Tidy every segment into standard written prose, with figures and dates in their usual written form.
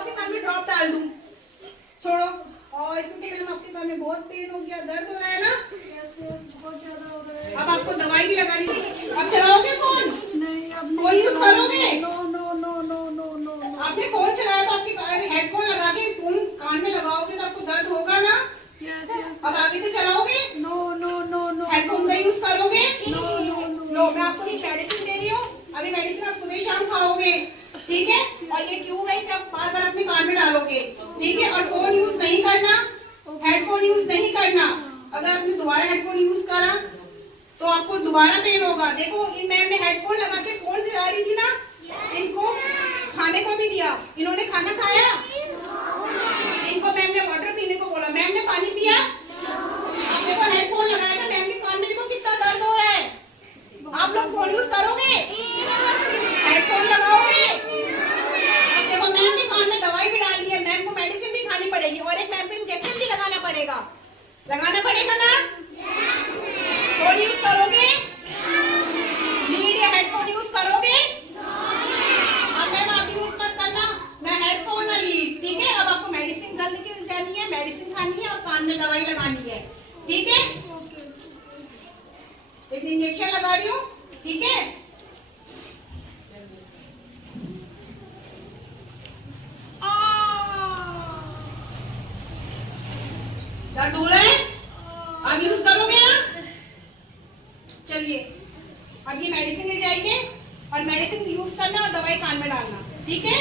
आपके कान में ड्रॉप डाल दूं? छोड़ो। और इसमें तो मैम आपके कान में बहुत पेन हो गया, दर्द हो रहा है ना? बहुत ज्यादा हो रहा है। अब आपको दवाई भी लगानी है। अब चलाओगे फोन? नहीं, अब फोन यूज करोगे? No no no no no no. आपने फोन चलाया तो आपके कान में हेडफोन लगा के फोन कान में लगाओगे तो आपको दर्द होगा ना? अब आगे से चलाओगे? No no no no. Headphone का यूज करोगे? No no no. लो, मैं आपको एक मेडिसिन दे रही हूँ। अभी मेडिसिन आप सुबह शाम खाओगे, ठीक है? और ये ट्यूब है, इसे आप बार बार अपने कान में डालोगे, ठीक है? और फोन यूज नहीं करना, हेडफोन यूज नहीं करना। अगर आपने दोबारा हेडफोन यूज करा तो आपको दोबारा पेन होगा। देखो, इन मैम ने हेडफोन लगा के फोन चला रही थी ना, इनको खाने को भी दिया। इन्होंने खाना खाया? इनको मैम ने वाटर पीने को बोला, मैम ने पानी पिया? आपने तो हेडफोन लगाया था, मैम के कान में देखो कितना दर्द हो रहा है। आप लोग फोन यूज करोगे? हेडफोन लगाओगे? अब देखो, मैम ने कान में दवाई भी डाली है, मैम को मेडिसिन भी खानी पड़ेगी और एक मैम को इंजेक्शन भी लगाना पड़ेगा ना? फोन यूज करोगे? लीड या हेडफोन यूज करोगे? अब मैम आप यूज मत करना, ना हेडफोन ना लीड, ठीक है? अब आपको मेडिसिन घर लेके जानी है, मेडिसिन खानी है और कान में दवाई लगानी है, ठीक है? इस इंजेक्शन लगा रही हूँ, ठीक है? दर्द हो रहा है? आप यूज करोगे ना? चलिए, अब ये मेडिसिन ले जाइए और मेडिसिन यूज करना और दवाई कान में डालना, ठीक है?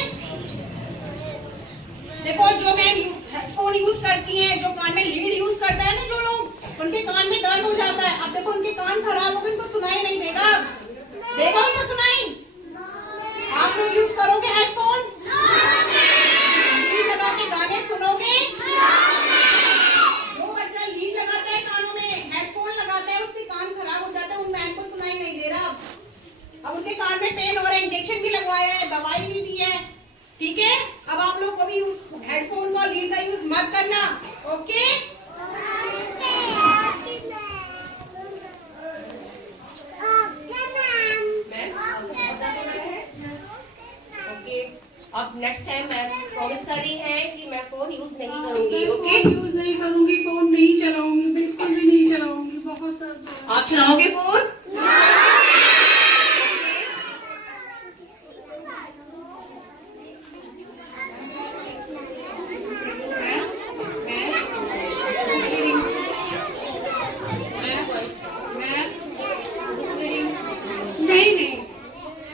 देखो, जो मैम हेडफोन यूज करती हैं, जो कान में लीड यूज करता है ना जो लोग, उनके कान में दर्द हो जाता है। अब देखो, उनके कान खराब हो गए, उनको सुनाई नहीं देगा। देगा उनको सुनाई? आप लोग यूज करोगे हेडफोन? लीड लगा के गाने सुनोगे? जो बच्चा लीड लगाता है कानों में, हेडफोन लगाता है, उसके कान खराब हो जाता है, उन मैम को सुनाई नहीं दे रहा। अब उनके कान में पेन हो रहा है, इंजेक्शन भी लगवाया है, दवाई भी दी है, ठीक है? अब आप लोग कभी हेडफोन का लीड का यूज मत करना, ओके? अब नेक्स्ट टाइम मैं प्रॉमिस कर रही है कि मैं फोन यूज नहीं करूंगी, ओके? यूज नहीं करूंगी, फोन नहीं चलाऊंगी, बिल्कुल भी नहीं चलाऊंगी। बहुत दर्द हो रहा है। आप चलाओगे फोन?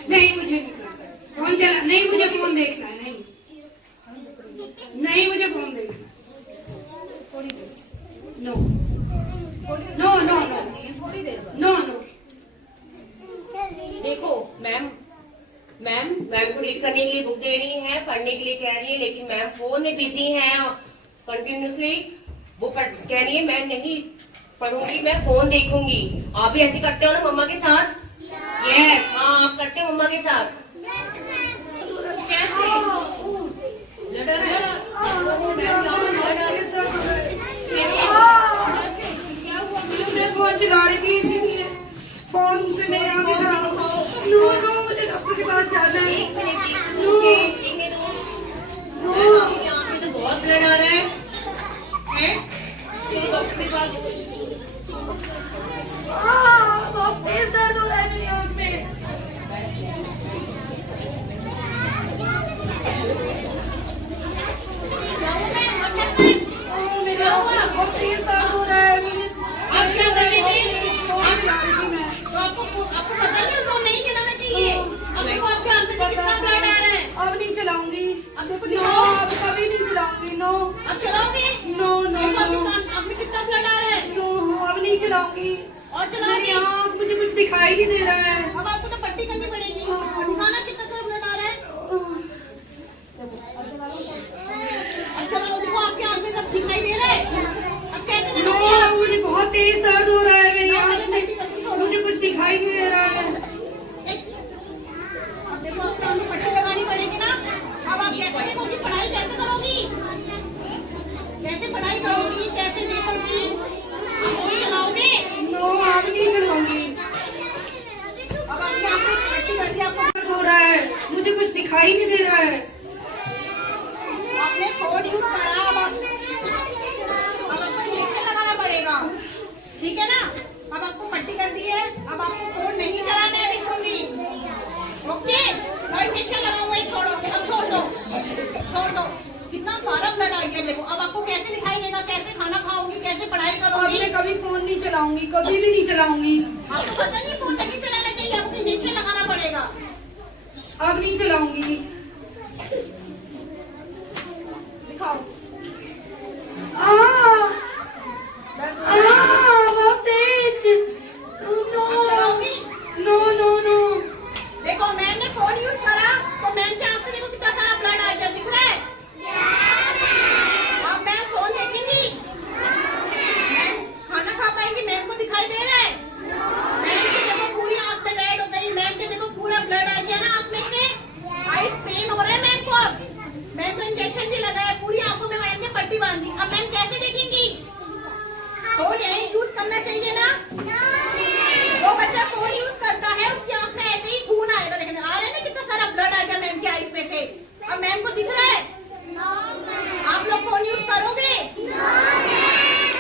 नहीं, मुझे फोन चला नहीं, मुझे फोन देखना है। नहीं, मुझे फोन देखना। No no no no no no. देखो मैम को रीड करने के लिए बुक दे रही है, पढ़ने के लिए कह रही है, लेकिन मैम फोन में बिजी है कंटिन्यूसली। वो कह रही है मैं नहीं पढ़ूंगी, मैं फोन देखूंगी। आप भी ऐसे करते हो ना मम्मा के साथ? यस, हाँ, आप करते हो मम्मा के साथ? कैसे? फोन चला रही थी, इसीलिए फोन से मेरे आंखें खराब हो गई। नो नो, मुझे डॉक्टर के पास जाना है। आंखें तो बहुत ब्लड आ रहा है। डॉक्टर के पास बहुत तेज दर्द हो रहा है मेरी आंख में। बहुत तेज दर्द हो रहा है। आप क्या कर रही थी? आपको पता नहीं फोन नहीं चलाना चाहिए। अब देखो आपके हाथ में कितना ब्लड आ रहा है। अब नहीं चलाऊंगी। अब देखो अब कभी नहीं चलाऊंगी। नो, अब चलाओगे? No no no. आप में कितना ब्लड आ रहा है? नो, अब नहीं चलाऊंगी। और चलाओगे? आँख मुझे कुछ दिखाई नहीं दे रहा है। अब आपको तो पट्टी करनी पड़ेगी। और दिखाना कितना सारा ब्लड आ रहा है। अब चलो, देखो आपके आँख में सब दिखाई दे रहा है। अब कैसे देखोगे? मुझे बहुत तेज दर्द हो रहा है मेरी आँख में, मुझे कुछ दिखाई नहीं दे रहा है। अब देखो आपको हमें पट्टी लगानी पड़ेगी ना। अब आप कैसे देखोगी? पढ़ाई कैसे करोगी? कैसे पढ़ाई करोगी? कैसे देखोगी? फोन चलाओगे? नो, अब नहीं चलाऊंगी। अब आपकी आँख में पट्टी कर दी, आपको दर्द हो रहा है, मुझे कुछ दिखाई नहीं दे रहा है। देखो अब आपको कैसे दिखाई देगा, कैसे खाना खाओगी, कैसे पढ़ाई अब करोगी? मैं कभी फोन नहीं चलाऊंगी, कभी भी नहीं चलाऊंगी। आपको पता नहीं फोन नहीं चलाना चाहिए, आपको इंजेक्शन लगाना पड़ेगा। अब नहीं चलाऊंगी। दिखाओ। बहुत तेज। नो चलाओगी? No no no. देखो मैम ने फोन यूज करा तो मैम के आंख से देखो कितना सारा ब्लड आ गया, दिख रहा है? अब मैम फोन देखेंगी, मैम खाना खा पाएंगी, मैम को दिखाई दे रहा है? मैम की देखो पूरी आंख में रेड हो गई, मैम के देखो पूरा ब्लड आ गया ना आंख में से, आईज पेन हो रहा है मैम को। अब मैम को इंजेक्शन भी लगाया, पूरी आंखों में मैम ने पट्टी बांधी, अब मैम कैसे देखेंगी? फोन यही यूज करना चाहिए ना? वो बच्चा फोन यूज करता है उसकी आंख में ऐसे ही खून आएगा, लेकिन आ रहा है ना कितना सारा ब्लड आ गया मैम की आईज में से। अब मैम को दिख रहा है? आप लोग फोन यूज करोगे?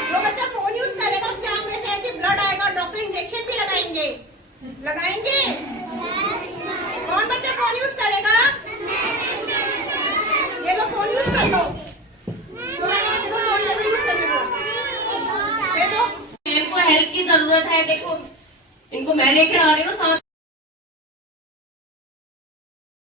जो बच्चा फोन यूज करेगा उसकी आंख में से ऐसे ब्लड आएगा, डॉक्टर इंजेक्शन भी लगाएंगे। लगाएंगे? कौन बच्चा फोन यूज करेगा? ये लो फोन यूज कर लो, फोन यूज करने दो। मेरे को हेल्प की जरूरत है, देखो इनको मैं लेकर आ रही हूँ साथ।